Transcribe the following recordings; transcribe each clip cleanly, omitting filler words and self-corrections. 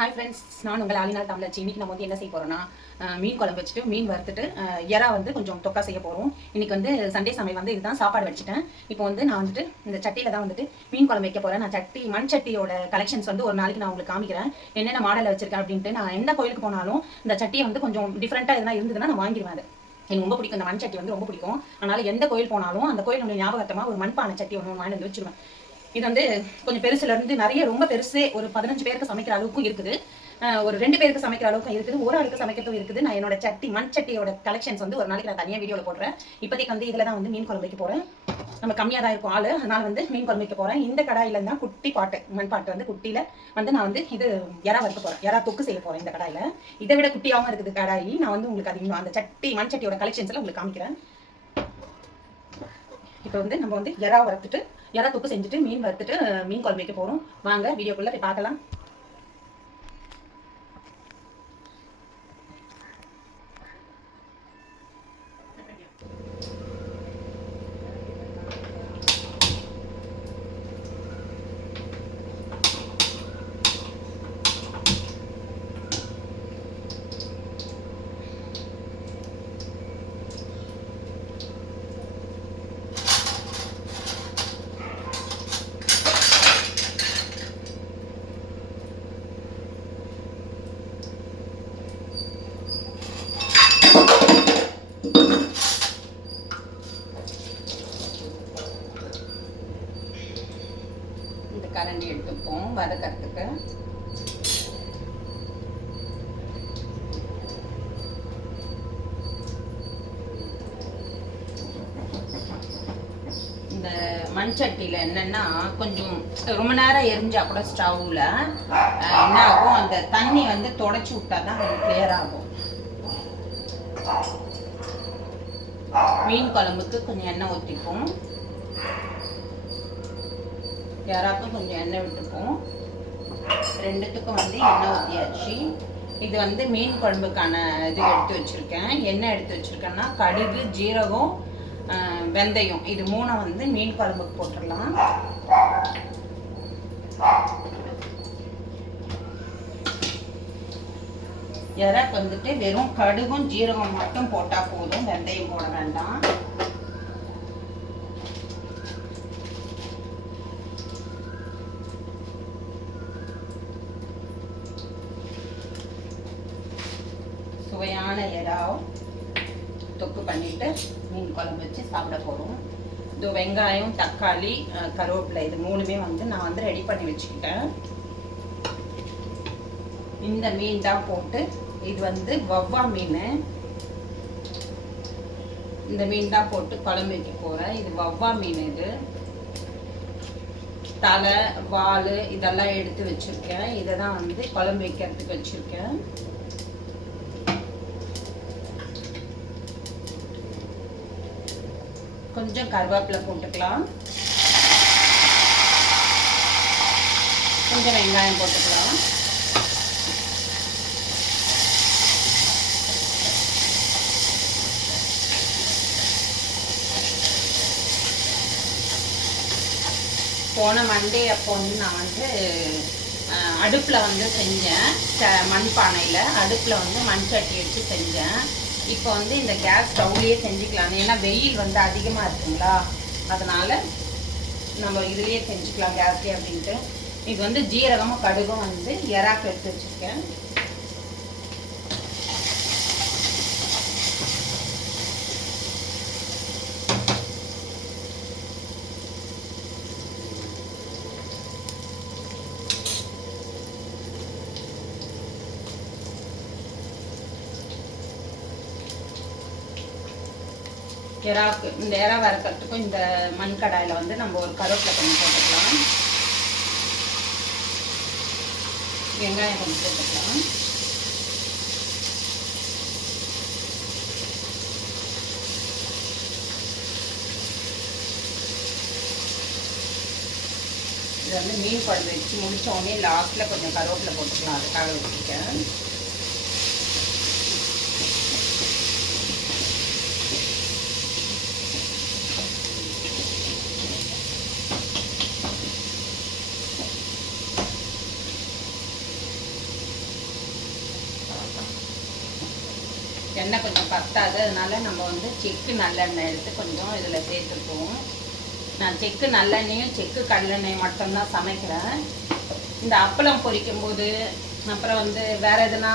Hi friends, நான் உங்கள் ஆலினால் தமிழச்சி. இன்னைக்கு நம்ம வந்து என்ன செய்ய போறோம்னா, மீன் குழம்பு வச்சுட்டு மீன் வறுத்துட்டு எறா வந்து கொஞ்சம் தொக்கா செய்ய போகிறோம். இன்னைக்கு வந்து சண்டே சமையல் வந்து இதுதான் சாப்பாடு வச்சுட்டேன். இப்போ வந்து நான் வந்துட்டு இந்த சட்டியில் தான் வந்துட்டு மீன் குழம்பு வைக்க போகிறேன். நான் மண் சட்டியோட கலெக்ஷன்ஸ் வந்து ஒரு நாளைக்கு நான் உங்களுக்கு காமிக்கிறேன். என்னென்ன மாடலில் வச்சிருக்கேன் அப்படின்ட்டு. நான் எந்த கோயிலுக்கு போனாலும் இந்த சட்டியை வந்து கொஞ்சம் டிஃப்ரெண்ட்டாக எதனா இருந்ததுன்னா நான் வாங்கிடுவேன். அது எனக்கு ரொம்ப பிடிக்கும். இந்த மண் சட்டி வந்து ரொம்ப பிடிக்கும். அதனால எந்த கோயில் போனாலும் அந்த கோயிலுடைய ஞாபகத்தமாக ஒரு மண்பானை சட்டி ஒன்று வாங்கி வந்து வச்சிருவேன். இது வந்து கொஞ்சம் பெருசுல இருந்து நிறைய ரொம்ப பெருசே ஒரு 15 பேருக்கு சமைக்கிற அளவுக்கும் இருக்குது. ஒரு 2 பேருக்கு சமைக்கிற அளவுக்கு இருக்குது. ஒரு ஆளுக்கு சமைக்கிறதும் இருக்குது. நான் என்னோட மண் சட்டியோட கலெக்ஷன்ஸ் வந்து ஒரு நாளைக்கு நான் தனியாக வீடியோவில் போடுறேன். இப்போதைக்கு வந்து இதில் தான் வந்து மீன் குழம்பு வைக்க போகிறேன். நம்ம கம்மியாக தான் இருக்கும் ஆள், அதனால வந்து மீன் குழம்பு வைக்க போகிறேன். இந்த கடாயில தான் குட்டி பாட்டு மண் பாட்டு வந்து குட்டியில் வந்து நான் வந்து இது எறா வறுக்க போகிறேன். எறா தொக்கு செய்ய போகிறேன் இந்த கடாயில். இதை விட குட்டியாகவும் இருக்குது கடாயி. நான் வந்து உங்களுக்கு அது இன்னும் அந்த மண் சட்டியோட கலெக்ஷன்ஸில் உங்களுக்கு காமிக்கிறேன். இப்போ வந்து நம்ம வந்து எறா வறுத்துட்டு எறா தொக்கு செஞ்சுட்டு மீன் வறுத்துட்டு மீன் குழம்பு வைக்க போகிறோம். வாங்க வீடியோக்குள்ளே போய் பார்க்கலாம். கரண்டி எடுத்துப்போம் வதக்கிறதுக்கு. இந்த மண் சட்டியில் என்னன்னா கொஞ்சம் ரொம்ப நேரம் எரிஞ்சா கூட ஸ்டவ்வில் என்ன ஆகும், அந்த தண்ணி வந்து தொடச்சி விட்டா தான் அது கிளியர் ஆகும். மீன் குழம்புக்கு கொஞ்சம் எண்ணெய் ஊற்றிப்போம். எறாக்கும் கொஞ்சம் எண்ணெய் விட்டுப்போம். ரெண்டுத்துக்கும் வந்து எண்ணெய் ஊற்றியாச்சு. இது வந்து மீன் குழம்புக்கான இது எடுத்து வச்சுருக்கேன். என்ன எடுத்து வச்சுருக்கேன்னா கடுகு, ஜீரகம், வெந்தயம், இது 3 வந்து மீன் குழம்புக்கு போட்டுடலாம். எறாக்கு வந்துட்டு வெறும் கடுகும் ஜீரகம் மட்டும் போட்டால் போதும், வெந்தயம் போட வேண்டாம். சுவையான எறாவை தொக்கு பண்ணிட்டு மீன் குழம்பு வச்சு சாப்பிட போகிறோம். இது வெங்காயம், தக்காளி, கருவேப்பிலை, இது 3மே வந்து நான் வந்து ரெடி பண்ணி வச்சுக்கிட்டேன். இந்த மீன் தான் போட்டு, இது வந்து வவ்வா மீன். இந்த மீன் தான் போட்டு குழம்பு வைக்க போகிறேன். இது வவ்வா மீன். இது தலை, வால் இதெல்லாம் எடுத்து வச்சுருக்கேன். இதை தான் வந்து குழம்பு வைக்கிறதுக்கு வச்சுருக்கேன். கொஞ்சம் கருவேப்பிலை போட்டுக்கலாம். கொஞ்சம் வெங்காயம் போட்டுக்கலாம். போன மண்டே அப்போ வந்து நான் வந்து அடுப்பில் வந்து செஞ்சேன். மண்பானையில் அடுப்பில் வந்து மண் சட்டி எடுத்து செஞ்சேன். இப்போ வந்து இந்த கேஸ் ஸ்டவ்லேயே செஞ்சுக்கலாம். ஏன்னா வெயில் வந்து அதிகமாக இருக்குங்களா, அதனால் நம்ம இதுலேயே செஞ்சுக்கலாம் கேஸ்லேயே அப்படின்ட்டு. இது வந்து ஜீரகமும் கடுகும் வந்து எறாக்கு எடுத்து வச்சுருக்கேன். எறாக்கு இந்த எறா வறுக்கிறதுக்கும் இந்த மண் கடாயில் வந்து நம்ம ஒரு கருவேப்பிலை கொஞ்சம் போட்டுக்கலாம். வெங்காயம் கொஞ்சம் போட்டுக்கலாம். இது வந்து மீன் குழம்பு வச்சு முடித்த உடனே லாஸ்ட்டில் கொஞ்சம் கருவேப்பிலை போட்டுக்கலாம். அதுக்காக வச்சுருக்கேன். எண்ணெய் கொஞ்சம் பத்தாது, அதனால நம்ம வந்து செக்கு நல்லெண்ணெய் எடுத்து கொஞ்சம் இதில் சேர்த்துக்குவோம். நான் செக்கு நல்லெண்ணெயும் செக்கு கடலெண்ணெய் மட்டும்தான் சமைக்கிறேன். இந்த அப்பளம் பொரிக்கும் போது, அப்புறம் வந்து வேறு எதுனா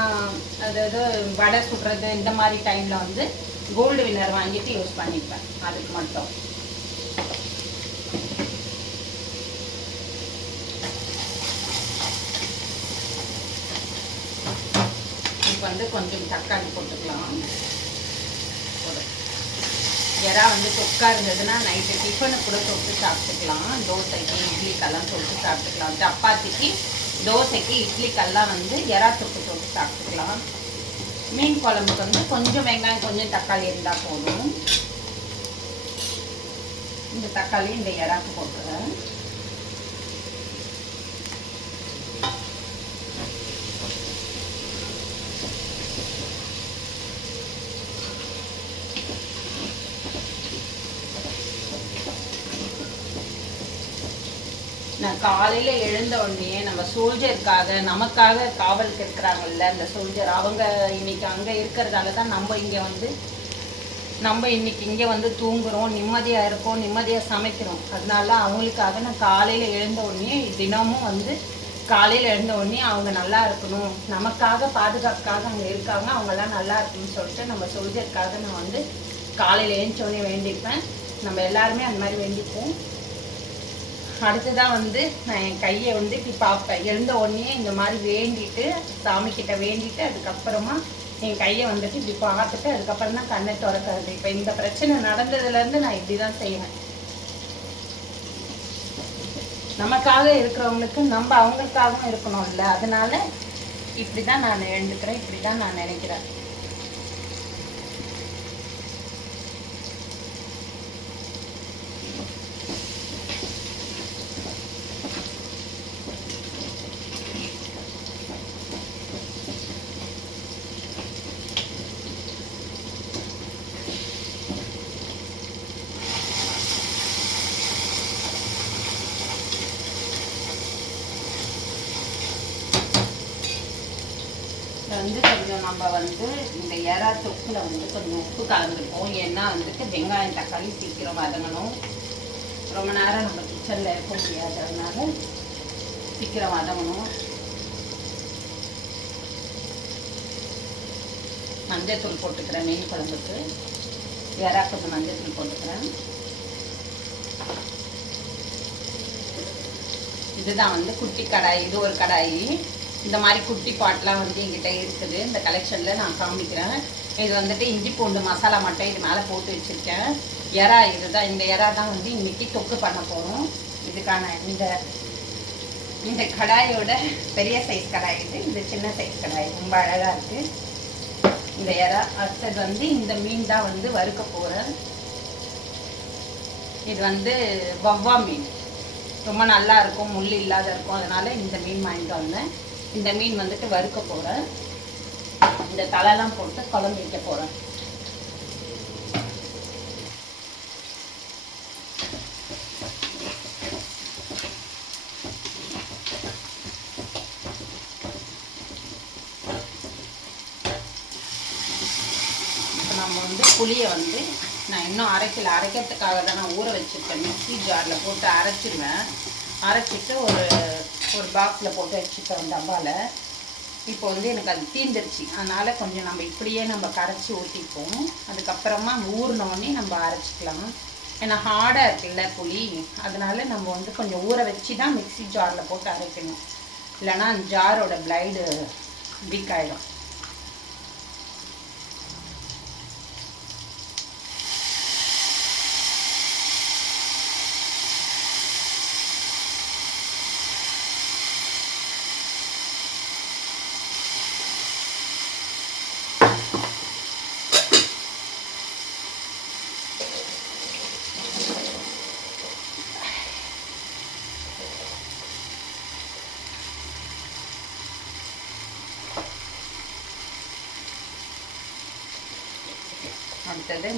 அதாவது வடை சுடுறது இந்த மாதிரி டைமில் வந்து கோல்டு வின்னர் வாங்கிட்டு யூஸ் பண்ணிப்பேன் அதுக்கு மட்டும். இப்போ வந்து கொஞ்சம் தக்காளி போட்டுக்கலாம். எறா வந்து தொக்கா இருந்ததுன்னா நைட்டு டிஃபனுக்கு கூட தொட்டு சாப்பிட்டுக்கலாம். தோசைக்கு இட்லிக்கெல்லாம் தொட்டு சாப்பிட்டுக்கலாம். சப்பாத்திக்கு தோசைக்கு இட்லிக்கெல்லாம் வந்து எறா தொட்டு தொட்டு சாப்பிட்டுக்கலாம். மீன் குழம்புக்கு வந்து கொஞ்சம் வெங்காயம் கொஞ்சம் தக்காளி இருந்தால் போதும். இந்த தக்காளி இந்த எறாக்கு போட்டுறேன். நான் காலையில் எழுந்த உடனே நம்ம சோல்ஜருக்காக நமக்காக காவலுக்கு இருக்கிறாங்கல்ல அந்த சோல்ஜர், அவங்க இன்னைக்கு அங்கே இருக்கிறதால தான் நம்ம இங்கே வந்து இன்னைக்கு இங்கே வந்து தூங்குறோம், நிம்மதியாக இருக்கோம், நிம்மதியாக சமைக்கிறோம். அதனால அவங்களுக்காக நான் காலையில் எழுந்த உடனே தினமும் வந்து காலையில் எழுந்த உடனே அவங்க நல்லா இருக்கணும், நமக்காக பாதுகாப்புக்காக அங்கே இருக்காங்க, அவங்கெல்லாம் நல்லா இருக்கணும்னு சொல்லிட்டு நம்ம சோல்ஜருக்காக நான் வந்து காலையில் எழுந்தோடனே வேண்டிப்பேன். நம்ம எல்லாருமே அந்த மாதிரி வேண்டிப்போம். அடுத்துதான் வந்து நான் என் கையை வந்து இப்படி பார்ப்பேன். எழுந்த உடனே இந்த மாதிரி வேண்டிட்டு சாமிக்கிட்ட வேண்டிட்டு அதுக்கப்புறமா என் கையை வந்துட்டு இப்படி பார்த்துட்டு அதுக்கப்புறம் தான் கண்ணை திறக்கிறது. இப்போ இந்த பிரச்சனை நடந்ததுலேருந்து நான் இப்படி தான் செய்வேன். நமக்காக இருக்கிறவங்களுக்கு நம்ம அவங்களுக்காகவும் இருக்கணும்ல, அதனால இப்படி தான் நான் எழுந்துக்கிறேன், இப்படி தான் நான் நினைக்கிறேன். வந்து கொஞ்சம் நம்ம வந்து இந்த எறா தொக்குல வந்து கொஞ்சம் உப்பு கலந்துருக்கோம். ஏன்னா வந்துட்டு வெங்காயம் தக்காளி சீக்கிரம் வதங்கணும். ரொம்ப நேரம் நம்ம கிச்சனில் இருக்க முடியாது, அதனால சீக்கிரம் வதங்கணும். மஞ்சத்தூள் போட்டுக்கிறேன். மீன் குழம்புக்கு எறா கொஞ்சம் மஞ்சத்தூள் போட்டுக்கிறேன். இதுதான் வந்து குட்டி கடாய், இது ஒரு கடாயி. இந்த மாதிரி குட்டி பாட்டெலாம் வந்து எங்கிட்ட இருக்குது. இந்த கலெக்ஷனில் நான் காமிக்கிறேன். இது வந்துட்டு இஞ்சி பூண்டு மசாலா மட்டும் இது மேலே போட்டு வச்சுருக்கேன். எறா இதுதான், இந்த எறா தான் வந்து இன்றைக்கி தொக்கு பண்ண போகிறோம். இதுக்கான இந்த கடாயோட பெரிய சைஸ் கடாய் இது சின்ன சைஸ் கடாய், ரொம்ப அழகாக இருக்குது இந்த எறா. அடுத்தது வந்து இந்த மீன் தான் வந்து வறுக்க போகிறேன். இது வந்து வவ்வா மீன், ரொம்ப நல்லா இருக்கும், முள் இல்லாத இருக்கும். அதனால் இந்த மீன் வாங்கிட்டு வந்தேன். இந்த மீன் வந்துட்டு வறுக்க போகிறேன். இந்த தலைலாம் போட்டு குழம்பு வைக்க போகிறேன். இப்போ நம்ம வந்து புளியை வந்து நான் இன்னும் அரைக்கிறதுக்காக தான் நான் ஊற வச்சுருக்கேன். மிக்ஸி ஜாரில் போட்டு அரைச்சிடுவேன். அரைச்சிட்டு ஒரு பாக்ஸில் போட்டு வச்சுட்டோம் டப்பாவில். இப்போ வந்து எனக்கு அது தீந்துருச்சு, அதனால் கொஞ்சம் நம்ம இப்படியே நம்ம கரைச்சி ஊற்றிப்போம். அதுக்கப்புறமா ஊறினோடனே நம்ம அரைச்சிக்கலாம். ஏன்னா ஹார்டாக இருக்குல்ல புளி, அதனால நம்ம வந்து கொஞ்சம் ஊற வச்சு தான் மிக்ஸி ஜாரில் போட்டு அரைக்கணும். இல்லைன்னா அந்த ஜாரோட பிளைடு வீக் ஆகிடும். அடுத்தது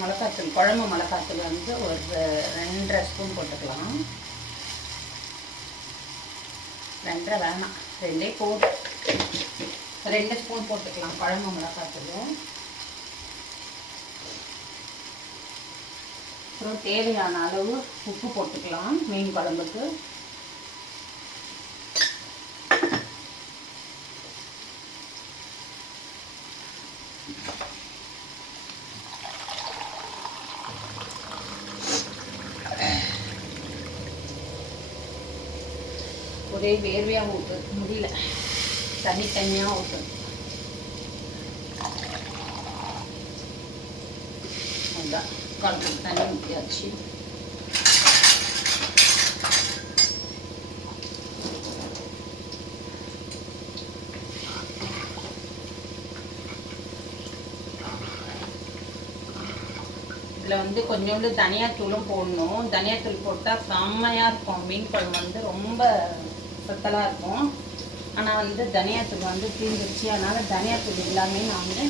மிளகாத்தூள், குழம்பு மிளகாத்தூள் வந்து ஒரு 2.5 ஸ்பூன் போட்டுக்கலாம். 2 வேணாம், 2 போதும். 2 ஸ்பூன் போட்டுக்கலாம் குழம்பு மிளகாத்தூள். அப்புறம் தேவையான அளவு உப்பு போட்டுக்கலாம் மீன் குழம்புக்கு. ஒரே வேர்வையாக ஊற்று முடியல, தனியாக ஊற்று. அதுதான் குழம்புக்கு தண்ணி ஊற்றியாச்சு. இதில் வந்து கொஞ்சோண்டு தனியாத்தூளும் போடணும். தனியாத்தூள் போட்டால் செம்மையாக இருக்கும். மீன் குழம்பு வந்து ரொம்ப சத்தலாக இருக்கும். ஆனால் வந்து தனியாத்தூள் வந்து தீர்ந்துருச்சு. அதனால் தனியாத்தூள் எல்லாமே நான் வந்து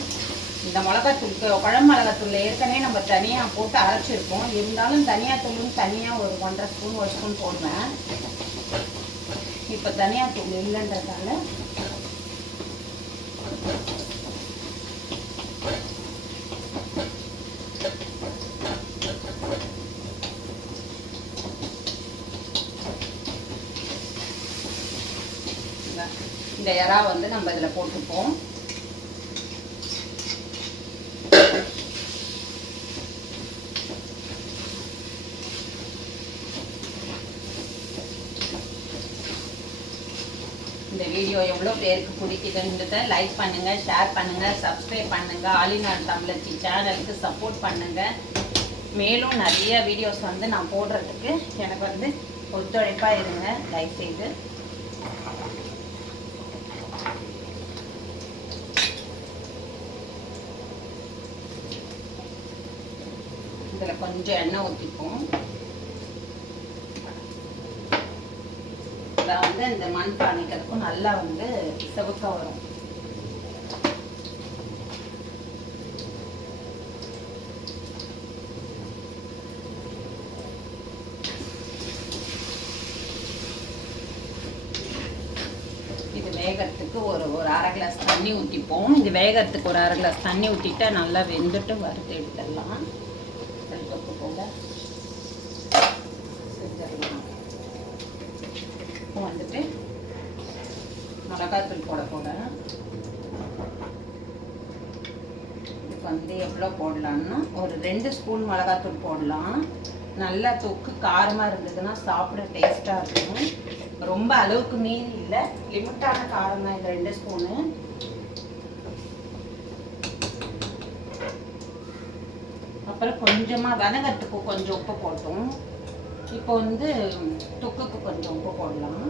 இந்த மிளகாத்தூளுக்கு, குழம்பு மிளகாத்தூள் ஏற்கனவே நம்ம தனியாக போட்டு அரைச்சிருக்கோம். இருந்தாலும் தனியாத்தூளும் தனியாக ஒரு 1.5 ஸ்பூன் 1 ஸ்பூன் போடுவேன். இப்போ தனியாத்தூள் இல்லைன்றதால இந்த இறா வந்து நம்ம இதில் போட்டுப்போம். இந்த வீடியோ எவ்வளோ பேருக்கு பிடிக்குதுன்றத லைக் பண்ணுங்கள், ஷேர் பண்ணுங்கள், சப்ஸ்கிரைப் பண்ணுங்கள். ஆலினார் தமிழச்சி சேனலுக்கு சப்போர்ட் பண்ணுங்கள். மேலும் நிறைய வீடியோஸ் வந்து நான் போடுறதுக்கு எனக்கு வந்து ஒத்துழைப்பாக இருங்க தயவுசெய்து. இதில் கொஞ்சம் எண்ணெய் ஊற்றிப்போம். இதில் வந்து இந்த மண் பானைக்கிறதுக்கும் நல்லா வந்து செவக்க வரும். இது வேகறதுக்கு ஒரு 1/2 கிளாஸ் தண்ணி ஊற்றிப்போம். இது வேகறதுக்கு ஒரு 1/2 கிளாஸ் தண்ணி ஊற்றிட்டா நல்லா வெந்துட்டு வறுத்து எடுத்துடலாம். தொக்கு போல செஞ்சிடலாம். இப்போ வந்துட்டு மிளகாத்தூள் போட போகிறேன். இதுக்கு வந்து எவ்வளோ போடலான்னா ஒரு 2 ஸ்பூன் மிளகாத்தூள் போடலாம். நல்லா தொக்கு காரமாக இருந்ததுன்னா சாப்பிட டேஸ்ட்டாக இருக்கும். ரொம்ப அளவுக்கு மீறி இல்லை, லிமிட்டான காரம் தான். இது 2 ஸ்பூனு. அப்புறம் கொஞ்சமாக வதங்கறதுக்கு கொஞ்சம் உப்பு போட்டோம். இப்போ வந்து தொக்குக்கு கொஞ்சம் உப்பு போடலாம்.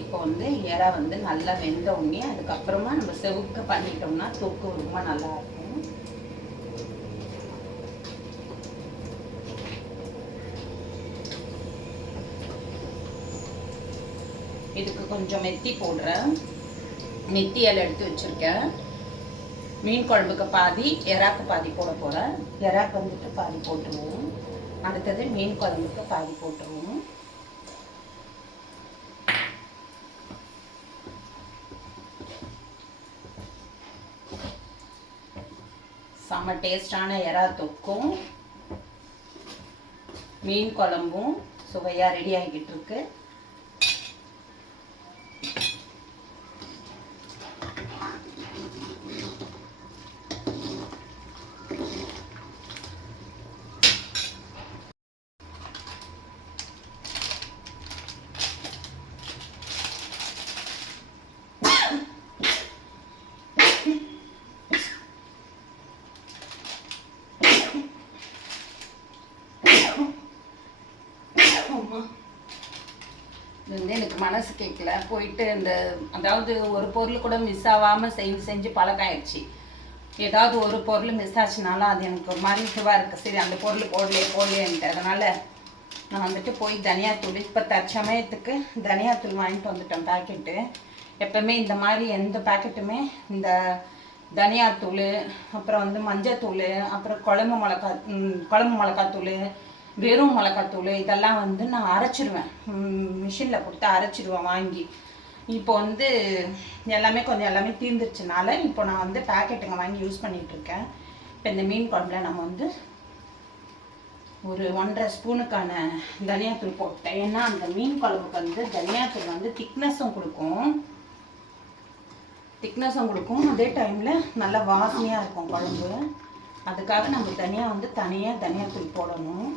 இப்போ வந்து இறா வந்து நல்லா வெந்த உடனே அதுக்கப்புறமா நம்ம செவுக்க பண்ணிட்டோம்னா தொக்கு ரொம்ப நல்லா இருக்கும். இதுக்கு கொஞ்சம் மெத்தி போடுறேன். மெத்தி இலை எடுத்து வச்சிருக்கேன். மீன் குழம்புக்கு பாதி, எறாக்கு பாதி போட போகிறேன். எறாக்கு வந்துட்டு பாதி போட்டுருவோம். அடுத்தது மீன் குழம்புக்கு பாதி போட்டுருவோம். செம்ம டேஸ்டான எறா தொக்கும் மீன் குழம்பும் சுவையாக ரெடி ஆகிக்கிட்டு இருக்கு. இது வந்து எனக்கு மனசு கேட்கல. போயிட்டு இந்த அதாவது ஒரு பொருள் கூட மிஸ் ஆகாமல் செஞ்சு பழக்கம் ஆயிடுச்சு. ஏதாவது ஒரு பொருள் மிஸ் ஆச்சுனாலும் அது எனக்கு ஒரு மாதிரி இதுவாக இருக்குது. சரி அந்த பொருள் போடலேன்ட்டு அதனால் நான் வந்துட்டு போய் தனியாத்தூள் இப்போ தற்சமயத்துக்கு தனியாத்தூள் வாங்கிட்டு வந்துட்டேன் பேக்கெட்டு. எப்போவுமே இந்த மாதிரி எந்த பேக்கெட்டுமே இந்த தனியாத்தூள், அப்புறம் வந்து மஞ்சத்தூள், அப்புறம் குழம்பு மிளகாத்தூள், வெறும் மிளகாத்தூள் இதெல்லாம் வந்து நான் அரைச்சிடுவேன், மிஷினில் கொடுத்து அரைச்சிடுவேன் வாங்கி. இப்போ வந்து எல்லாமே தீர்ந்துருச்சுனால இப்போ நான் வந்து பேக்கெட்டுங்க வாங்கி யூஸ் பண்ணிகிட்ருக்கேன். இப்போ இந்த மீன் குழம்புல நம்ம வந்து ஒரு 1.5 ஸ்பூனுக்கான தனியாத்தூள் போட்டேன். ஏன்னா அந்த மீன் குழம்புக்கு வந்து தனியாத்தூள் வந்து திக்னஸும் கொடுக்கும், அதே டைமில் நல்ல வாசனையாக இருக்கும் குழம்பு. அதுக்காக நம்ம தனியாக தனியாத்தூள் போடணும்.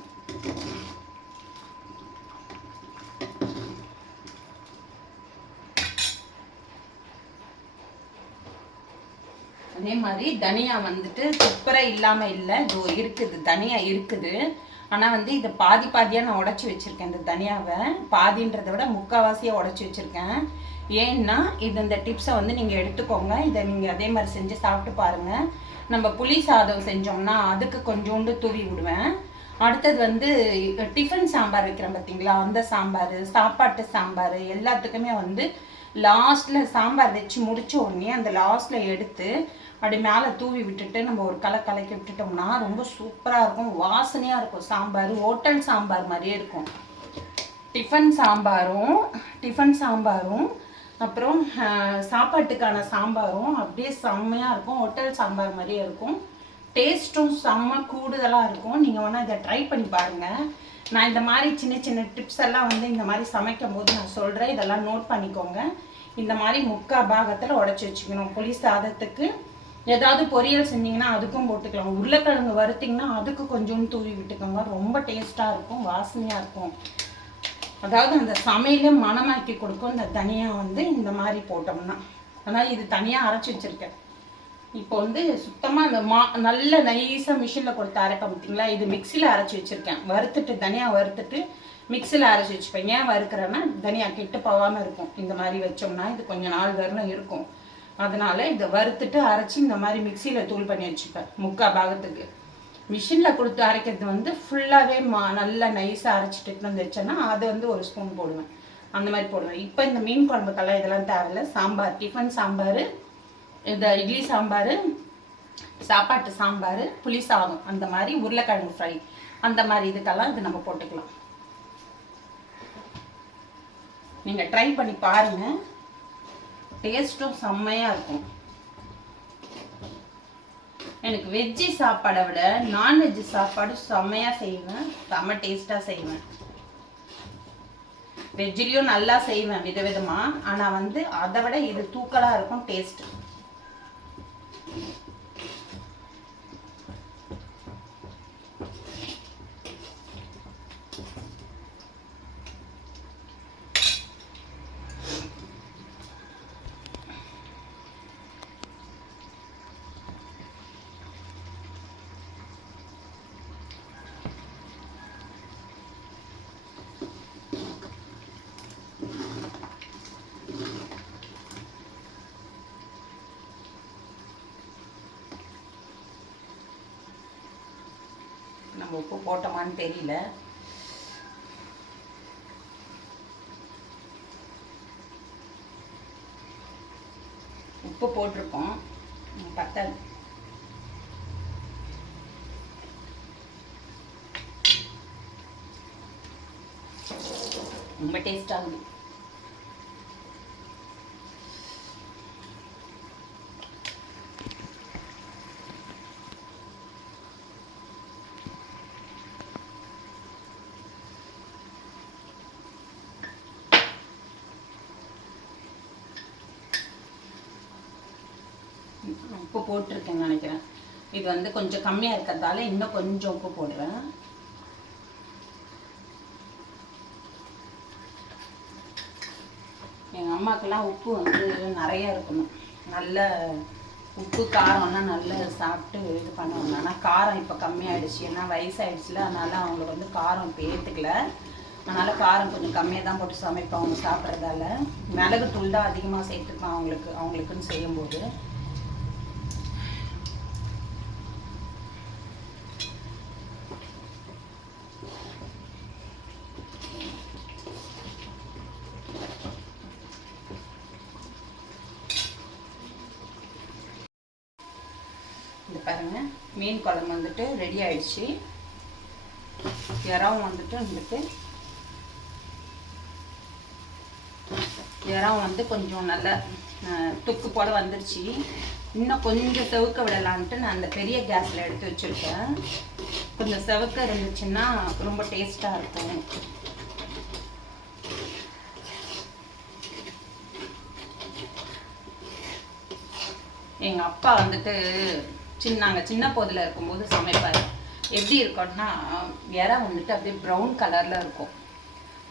அதே மாதிரி தனியா வந்துட்டு குப்பரை இல்லாமல் இல்லை, இதோ இருக்குது, தனியா இருக்குது. ஆனால் வந்து இதை பாதியாக நான் உடச்சி வச்சுருக்கேன். இந்த தனியாவை பாதின்றதை விட முக்கால்வாசியாக உடச்சி வச்சுருக்கேன். ஏன்னா இந்த டிப்ஸை வந்து நீங்கள் எடுத்துக்கோங்க. இதை நீங்கள் அதே மாதிரி செஞ்சு சாப்பிட்டு பாருங்கள். நம்ம புளி சாதம் செஞ்சோம்னா அதுக்கு கொஞ்சோண்டு தூவி விடுவேன். அடுத்தது வந்து டிஃபன் சாம்பார் வைக்கிறேன் பார்த்தீங்களா, அந்த சாம்பார், சாப்பாட்டு சாம்பார் எல்லாத்துக்குமே வந்து லாஸ்ட்டில் சாம்பார் வச்சு முடித்த உடனே அந்த லாஸ்ட்டில் எடுத்து அப்படி மேலே தூவி விட்டுட்டு நம்ம ஒரு கலக்கி விட்டுட்டோம்னா ரொம்ப சூப்பராக இருக்கும், வாசனையாக இருக்கும். சாம்பார் ஹோட்டல் சாம்பார் மாதிரியே இருக்கும். டிஃபன் சாம்பாரும் அப்புறம் சாப்பாட்டுக்கான சாம்பாரும் அப்படியே செம்மையாக இருக்கும், ஹோட்டல் சாம்பார் மாதிரியே இருக்கும். டேஸ்ட்டும் செம்ம கூடுதலாக இருக்கும். நீங்கள் வேணால் இதை ட்ரை பண்ணி பாருங்கள். நான் இந்த மாதிரி சின்ன டிப்ஸ் எல்லாம் வந்து இந்த மாதிரி சமைக்கும் போது நான் சொல்கிறேன், இதெல்லாம் நோட் பண்ணிக்கோங்க. இந்த மாதிரி முக்கால் பாகத்தில் உடச்சி வச்சுக்கணும். புளி சாதத்துக்கு ஏதாவது பொரியல் செஞ்சிங்கன்னா அதுக்கும் போட்டுக்கலாம். உருளைக்கிழங்கு வறுத்திங்கன்னா அதுக்கு கொஞ்சோண்டு தூவி விட்டுக்கோங்க, ரொம்ப டேஸ்ட்டாக இருக்கும், வாசனையாக இருக்கும். அதாவது அந்த சமையலே மணமாக்கி கொடுக்கும் இந்த தனியாக வந்து இந்த மாதிரி போட்டோம்னா. அதனால் இது தனியாக அரைச்சி வச்சுருக்கேன். இப்போ வந்து சுத்தமாக இந்த நல்ல நைஸாக மிஷினில் கொடுத்து அரைப்பேன் பார்த்தீங்களா, இது மிக்சியில் அரைச்சி வச்சுருக்கேன். தனியாக வறுத்துட்டு மிக்சியில் அரைச்சி வச்சுப்பேன். ஏன் வறுக்கிறேன்னா தனியாக கெட்டு போகாமல் இருக்கும். இந்த மாதிரி வச்சோம்னா இது கொஞ்சம் நாள் வரலும் இருக்கும். அதனால் இதை வறுத்துட்டு அரைச்சி இந்த மாதிரி மிக்சியில் தூள் பண்ணி வச்சுப்பேன். முக்கால் பாகத்துக்கு மிஷினில் கொடுத்து அரைக்கிறது வந்து ஃபுல்லாகவே நல்லா நைஸாக அரைச்சிட்டு வந்து வச்சேன்னா அது வந்து ஒரு ஸ்பூன் போடுவேன், அந்த மாதிரி போடுவேன். இப்போ இந்த மீன் குழம்புக்கெல்லாம் இதெல்லாம் தேவையில்லை. சாம்பார், டிஃபன் சாம்பார், இந்த இட்லி சாம்பார், சாப்பாட்டு சாம்பார், புளி சாதம், அந்த மாதிரி உருளைக்கிழங்கு ஃப்ரை, அந்த மாதிரி இதுக்கெல்லாம் இது நம்ம போட்டுக்கலாம். நீங்கள் ட்ரை பண்ணி பாருங்கள், டேஸ்ட்டும் செம்மையாக இருக்கும். எனக்கு வெஜ்ஜி சாப்பாடை விட நான்வெஜ்ஜி சாப்பாடு செம்மையாக செய்வேன், செம்ம டேஸ்ட்டாக செய்வேன். வெஜ்ஜிலையும் நல்லா செய்வேன் விதவிதமாக, ஆனால் வந்து அதை விட இது தூக்கலாக இருக்கும் டேஸ்ட்டு. நம்ம உப்பு போட்டோமான்னு தெரியல. உப்பு போட்டிருக்கோம், பத்தாது. ரொம்ப டேஸ்ட் ஆகுது. உப்பு போட்டிருக்கேன்னு நினைக்கிறேன். இது வந்து கொஞ்சம் கம்மியாக இருக்கிறதால இன்னும் கொஞ்சம் உப்பு போடுறேன். எங்கள் அம்மாக்கெல்லாம் உப்பு வந்து நிறைய இருக்கணும், நல்ல உப்பு காரம்லாம் நல்லா சாப்பிட்டு இது பண்ணுவாங்க. ஆனால் காரம் இப்போ கம்மியாயிடுச்சு, ஏன்னா வயசாகிடுச்சுல, அதனால் அவங்களுக்கு வந்து காரம் இப்போ ஏற்றுக்கல. அதனால் காரம் கொஞ்சம் கம்மியாக தான் போட்டு சமைப்போம் அவங்க சாப்பிட்றதால. மிளகு தூள் தான் அதிகமாக சேர்த்துப்பேன் அவங்களுக்குன்னு செய்யும்போது. இது பாருங்கள், மீன் குழம்பு வந்துட்டு ரெடி ஆயிடுச்சு. இறாவும் வந்துட்டு இறாவும் வந்து கொஞ்சம் நல்ல துக்கு போல வந்துருச்சு. இன்னும் கொஞ்சம் செவுக்க விடலான்ட்டு நான் அந்த பெரிய கேஸில் எடுத்து வச்சுருக்கேன். கொஞ்சம் செவக்க இருந்துச்சுன்னா ரொம்ப டேஸ்ட்டாக இருக்கும். எங்கள் அப்பா வந்துட்டு நாங்கள் சின்ன போதில் இருக்கும்போது சமைப்பார். எப்படி இருக்கோன்னா இறா வந்துட்டு அப்படியே ப்ரௌன் கலரில் இருக்கும்.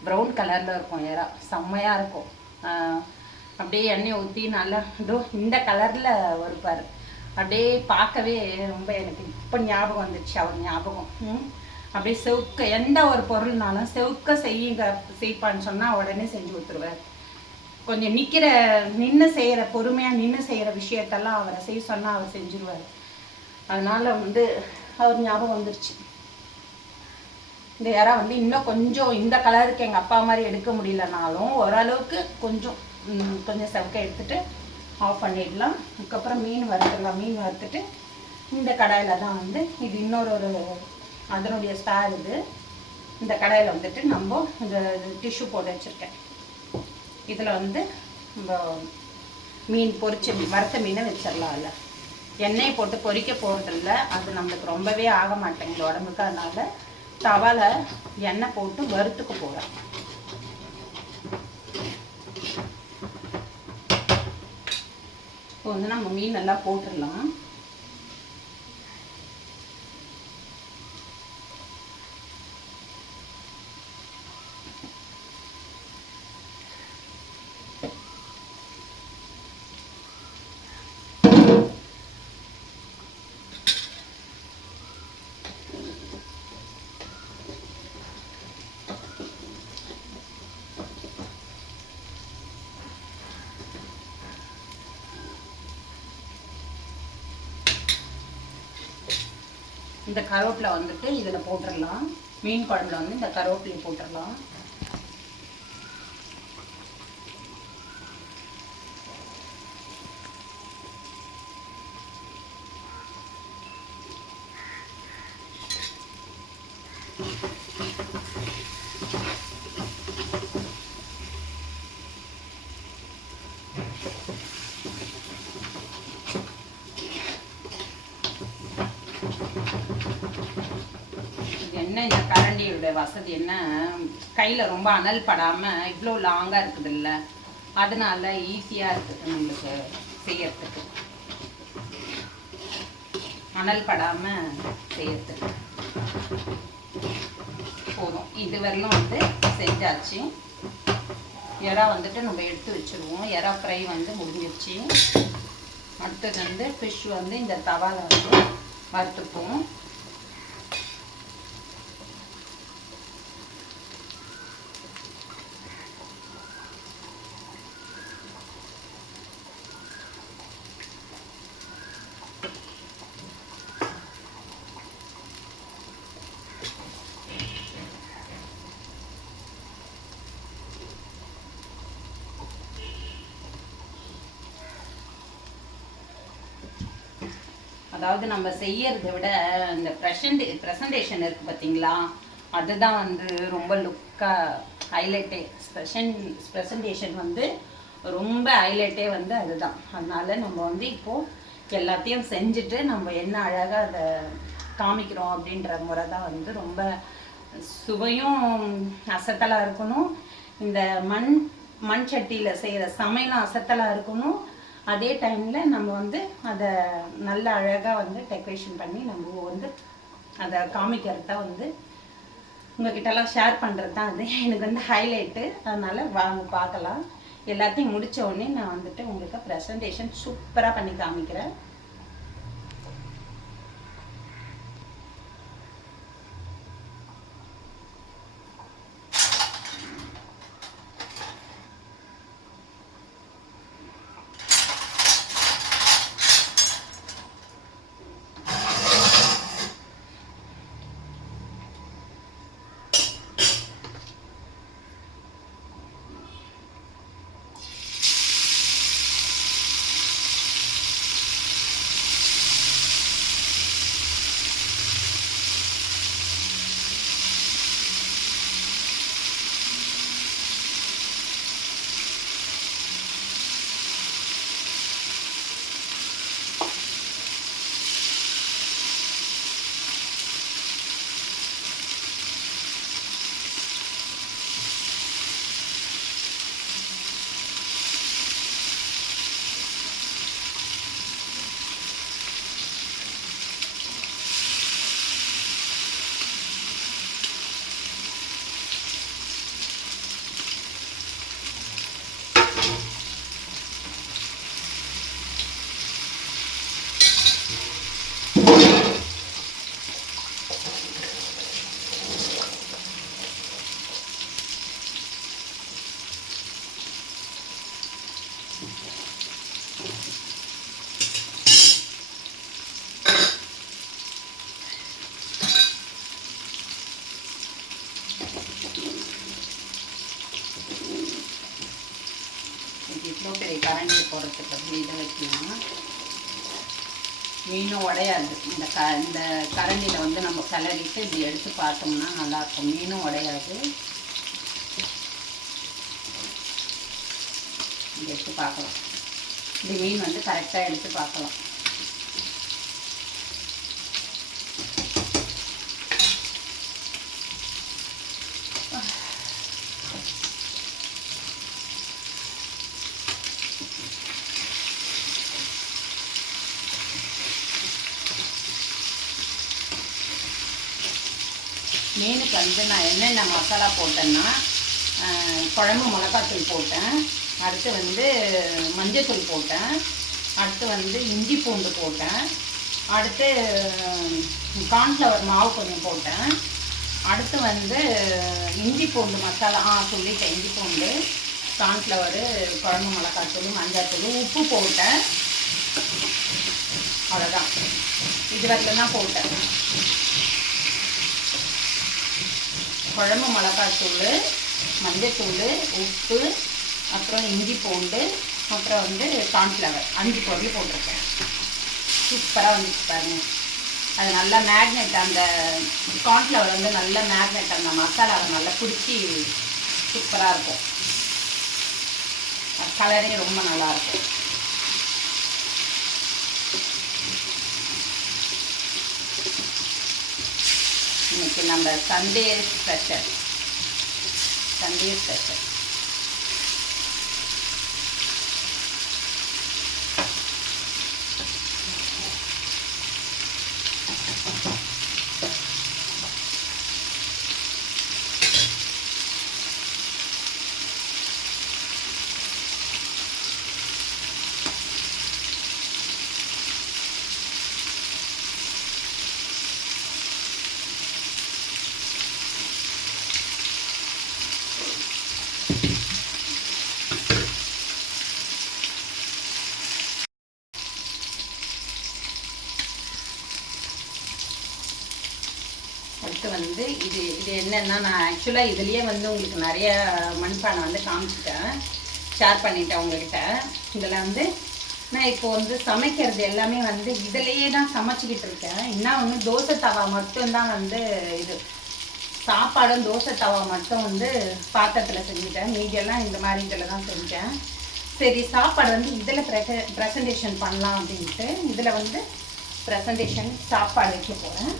ப்ரௌன் கலரில் இருக்கும் இறா, செம்மையாக இருக்கும். அப்படியே எண்ணெயை ஊற்றி நல்லா இந்த கலரில் வருப்பார். அப்படியே பார்க்கவே ரொம்ப எனக்கு இப்போ ஞாபகம் வந்துடுச்சு அவர் ஞாபகம். அப்படியே செவுக்க எந்த ஒரு பொருள்னாலும் செவுக்க செய்ப்பான்னு சொன்னால் உடனே செஞ்சு கொடுத்துருவார். கொஞ்சம் நின்று செய்கிற பொறுமையாக நின்று செய்கிற விஷயத்தெல்லாம் அவரை செய்ய சொன்னால் அவர் செஞ்சுருவார். அதனால் வந்து அவர் ஞாபகம் வந்துருச்சு. இந்த இறா வந்து இன்னும் கொஞ்சம் இந்த கலருக்கு எங்கள் அப்பா மாதிரி எடுக்க முடியலனாலும் ஓரளவுக்கு கொஞ்சம் செவக்க எடுத்துகிட்டு ஆஃப் பண்ணிடலாம். அதுக்கப்புறம் மீன் வறுத்துடலாம். மீன் வறுத்துட்டு இந்த கடாயில் தான் வந்து இது இன்னொரு அதனுடைய ஸ்பேர் இது. இந்த கடாயில் வந்துட்டு நம்ம இந்த டிஷ்யூ போட்டு வச்சுருக்கேன். இதில் வந்து நம்ம மீன் வறுத்த மீனை வச்சிடலாம். அதில் எண்ணெயை போட்டு பொரிக்க போகிறதில்ல, அது நம்மளுக்கு ரொம்பவே ஆக மாட்டேங்குது உடம்புக்கு. அதனால் தவால எண்ணெய் போட்டு வறுத்துக்க போகிறேன். இப்போ வந்து நம்ம மீன் எல்லாம் போட்டுடலாம். இந்த கருவேப்பிலை வந்துட்டு இதில் போட்டுடலாம். மீன் குழம்புல வந்து இந்த கருவேப்பிலையை போட்டுடலாம். என்ன இந்த கரண்டியோட வசதி என்ன, கையில் ரொம்ப அனல் படாமல் இவ்வளோ லாங்காக இருக்குது இல்லை, அதனால ஈஸியாக இருக்குது நம்மளுக்கு செய்யறதுக்கு, அனல் படாமல் செய்யறதுக்கு. போதும், இது வரலும் வந்து செஞ்சாச்சு. இறா வந்துட்டு நம்ம எடுத்து வச்சுருவோம். இறா ஃப்ரை வந்து முடிஞ்சிருச்சு. அடுத்தது வந்து ஃபிஷ் வந்து இந்த தவாவில் வந்து வறுத்துப்போம். அதாவது நம்ம செய்யறதை விட இந்த ப்ரெசன்டேஷன் இருக்குது பார்த்தீங்களா, அதுதான் வந்து ரொம்ப லுக்காக ஹைலைட்டே. ப்ரெசன்டேஷன் வந்து ரொம்ப ஹைலைட்டே வந்து அதுதான். அதனால நம்ம வந்து இப்போது எல்லாத்தையும் செஞ்சுட்டு நம்ம என்ன அழகாக அதை காமிக்கிறோம் அப்படின்ற முறை தான் வந்து ரொம்ப சுவையும் அசத்தலாக இருக்கணும். இந்த மண் சட்டியில் செய்கிற சமையலும் அசத்தலாக இருக்கணும். அதே டைமில் நம்ம வந்து அதை நல்ல அழகாக வந்து டெக்கரேஷன் பண்ணி நம்ம வந்து அதை காமிக்கிறது தான் வந்து உங்ககிட்டலாம் ஷேர் பண்ணுறது தான் அது எனக்கு வந்து ஹைலைட்டு. அதனால் வாங்க பார்க்கலாம். எல்லாத்தையும் முடித்த உடனே நான் வந்துட்டு உங்களுக்கு ப்ரெசன்டேஷன் சூப்பராக பண்ணி காமிக்கிறேன். போடுறதுக்கு அப்படி இதை வைக்கலாம். மீனும் உடையாது. இந்த கரண்டியில் வந்து நம்ம கிளறிட்டு இப்படி எடுத்து பார்த்தோம்னா நல்லாயிருக்கும். மீனும் உடையாது. இப்படி எடுத்து பார்க்கலாம். இப்படி மீன் வந்து கரெக்டாக எடுத்து பார்க்கலாம். மீனுக்கு வந்து நான் என்னென்ன மசாலா போட்டேன்னா, குழம்பு மிளகாத்தூள் போட்டேன், அடுத்து வந்து மஞ்சத்தூள் போட்டேன், அடுத்து வந்து இஞ்சி பூண்டு போட்டேன், அடுத்து கார்ன்ஃப்ளவர் மாவு கொஞ்சம் போட்டேன், அடுத்து வந்து இஞ்சி பூண்டு மசாலா சொல்லிட்டேன். இஞ்சி பூண்டு, கார்ன்ஃப்ளவரு, குழம்பு மிளகாத்தூள், மஞ்சத்தூள், உப்பு போட்டேன். அவ்வளோதான். இது வரைக்கும் தான் போட்டேன். குழம்பு மிளகாத்தூள், மஞ்சத்தூள், உப்பு, அப்புறம் இஞ்சி பூண்டு, அப்புறம் வந்து கார்ன்ஃப்ளவர் 5 பொருள் போட்டிருக்கேன். சூப்பராக வந்துச்சு பாருங்க. அது நல்லா மேக்னெட், அந்த கார்ன்ஃப்ளவர் வந்து நல்ல மேக்னெட் அந்த மசாலாவை நல்லா பிடிச்சி சூப்பராக இருக்கும். கலரே ரொம்ப நல்லாயிருக்கும். இன்னைக்கு நம்ம சண்டே ஸ்பெஷல். அடுத்து வந்து இது என்னென்னா, நான் ஆக்சுவலாக இதுலேயே வந்து உங்களுக்கு நிறைய மண்பானை வந்து காமிச்சிட்டேன், ஷேர் பண்ணிட்டேன் உங்கள்கிட்ட. இதில் வந்து நான் இப்போ வந்து சமைக்கிறது எல்லாமே வந்து இதிலேயே தான் சமைச்சிக்கிட்டு இருக்கேன். இன்னும் வந்து தோசை தவா மட்டும்தான் வந்து இது சாப்பாடும் தோசை தவா மட்டும் வந்து பாத்திரத்தில் செஞ்சுட்டேன். மீதியெல்லாம் இந்த மாதிரி இதில் தான் செஞ்சேன். சரி, சாப்பாடு வந்து இதில் ப்ரெசன்டேஷன் பண்ணலாம் அப்படின்ட்டு இதில் வந்து ப்ரெசன்டேஷன் சாப்பாடு வைக்க போகிறேன்.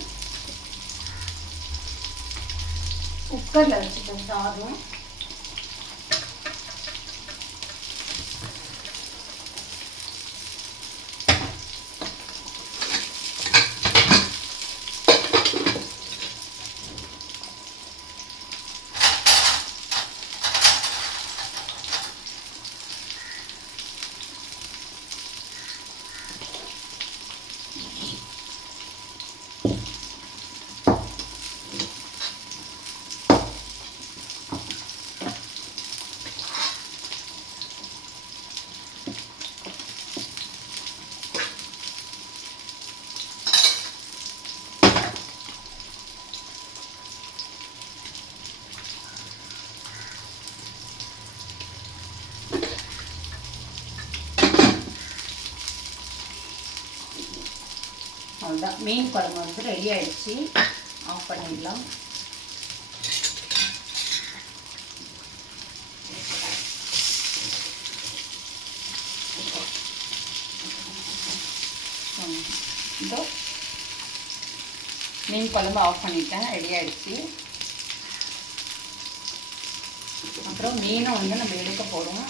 குக்கரில் வச்சுட்டேன் சாதம். அவ்வளோதான். மீன் குழம்பு வந்து ரெடி ஆகிடுச்சு. ஆஃப் பண்ணிடலாம். இதோ மீன் குழம்பு ஆஃப் பண்ணிட்டேன், ரெடி ஆகிடுச்சு. அப்புறம் மீனும் வந்து நம்ம எடுக்க போகிறோம்.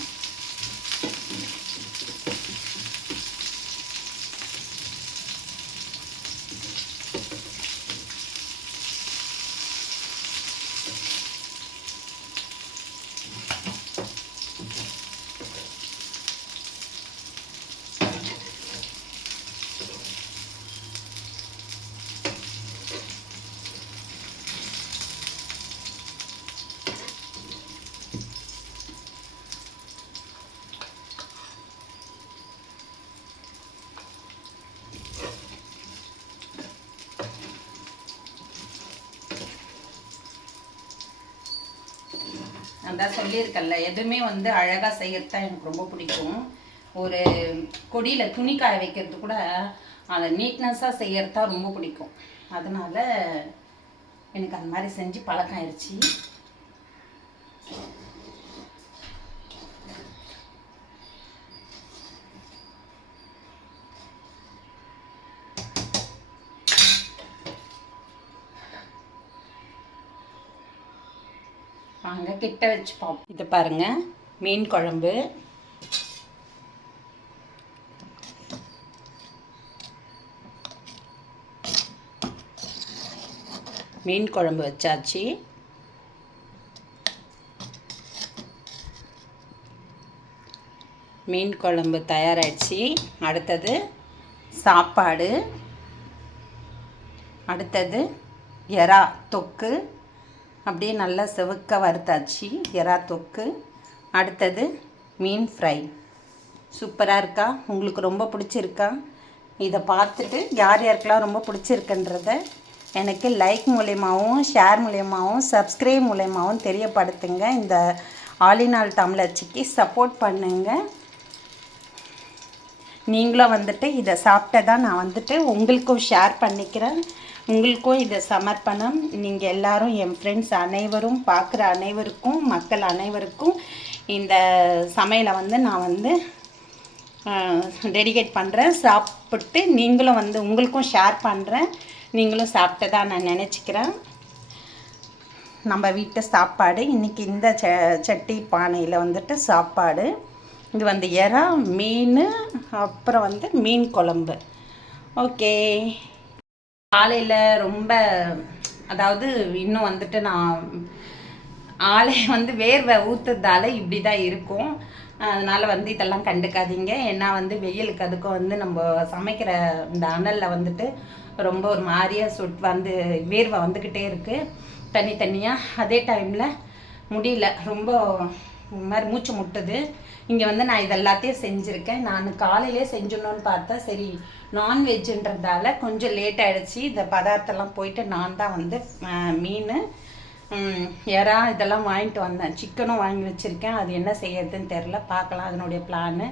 நான் தான் சொல்லியிருக்கேன்ல, எதுவுமே வந்து அழகாக செய்கிறது தான் எனக்கு ரொம்ப பிடிக்கும். ஒரு கொடியில் துணி காய வைக்கிறது கூட அதை நீட்னஸாக செய்கிறது தான் ரொம்ப பிடிக்கும். அதனால் எனக்கு அந்த மாதிரி செஞ்சு பழக்கம் ஆயிடுச்சு. வாங்க கிட்ட வச்சு பார்ப்போம். இது பாருங்கள், மீன் குழம்பு. மீன் குழம்பு வச்சாச்சு. மீன் குழம்பு தயாராகிடுச்சு. அடுத்தது சாப்பாடு. அடுத்தது எறா தொக்கு, அப்படியே நல்லா செவக்க வறுத்தாச்சு எறா தொக்கு. அடுத்தது மீன் ஃப்ரை. சூப்பராக இருக்கா? உங்களுக்கு ரொம்ப பிடிச்சிருக்கா? இதை பார்த்துட்டு யார் யாருக்கெல்லாம் ரொம்ப பிடிச்சிருக்குன்றத எனக்கு லைக் மூலயமாவும், ஷேர் மூலயமாவும், சப்ஸ்கிரைப் மூலயமாவும் தெரியப்படுத்துங்க. இந்த ஆலிநாள் தமிழச்சிக்கு சப்போர்ட் பண்ணுங்கள். நீங்களும் வந்துட்டு இதை சாப்பிட்டதான் நான் வந்துட்டு உங்களுக்கும் ஷேர் பண்ணிக்கிறேன். உங்களுக்கும் இதை சமர்ப்பணம். நீங்கள் எல்லாரும், என் ஃப்ரெண்ட்ஸ் அனைவரும், பார்க்குற அனைவருக்கும், மக்கள் அனைவருக்கும் இந்த சமையலை வந்து நான் வந்து டெடிகேட் பண்ணுறேன். சாப்பிட்டு நீங்களும் வந்து உங்களுக்கும் ஷேர் பண்ணுறேன். நீங்களும் சாப்பிட்டதா நான் நினச்சிக்கிறேன். நம்ம வீட்டு சாப்பாடு இன்றைக்கி இந்த சட்டி பானையில் வந்துட்டு சாப்பாடு. இது வந்து எறா, மீன், அப்புறம் வந்து மீன் குழம்பு. ஓகே. காலையில் ரொம்ப, அதாவது இன்னும் வந்துட்டு நான் ஆளை வந்து வேர்வை ஊற்றுறதால இப்படி தான் இருக்கும். அதனால் வந்து இதெல்லாம் கண்டுக்காதீங்க. ஏன்னா வந்து வெயிலுக்கு அதுக்கும் வந்து நம்ம சமைக்கிற இந்த அனலில் வந்துட்டு ரொம்ப ஒரு மாதிரியாக வந்து வேர்வை வந்துக்கிட்டே இருக்குது தனித்தனியாக. அதே டைமில் முடியல, ரொம்ப மாதிரி மூச்சு முட்டுது. இங்கே வந்து நான் இதெல்லாத்தையும் செஞ்சுருக்கேன். நான் காலையிலே செஞ்சிடணுன்னு பார்த்தா சரி நான்வெஜ்ஜுன்றதால கொஞ்சம் லேட் ஆகிடுச்சி. இந்த பதார்த்தம்லாம் போயிட்டு நான் தான் வந்து மீன், எறா இதெல்லாம் வாங்கிட்டு வந்தேன். சிக்கனும் வாங்கி வச்சுருக்கேன். அது என்ன செய்யறதுன்னு தெரில, பார்க்கலாம் அதனுடைய பிளானு.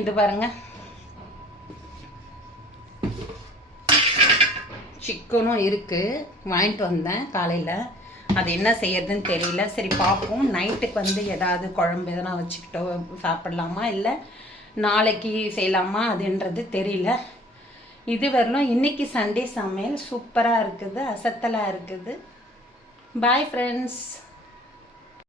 இது பாருங்கள், சிக்கனும் இருக்குது, வாங்கிட்டு வந்தேன் காலையில். அது என்ன செய்யறதுன்னு தெரியல. சரி பார்ப்போம். நைட்டுக்கு வந்து ஏதாவது குழம்பு எதனா வச்சுக்கிட்டோ சாப்பிட்லாமா, இல்லை நாளைக்கு செய்யலாமா அதுன்றது தெரியல. இது வரலாம். இன்றைக்கி சண்டே சமையல் சூப்பராக இருக்குது, அசத்தலாக இருக்குது. Bye friends.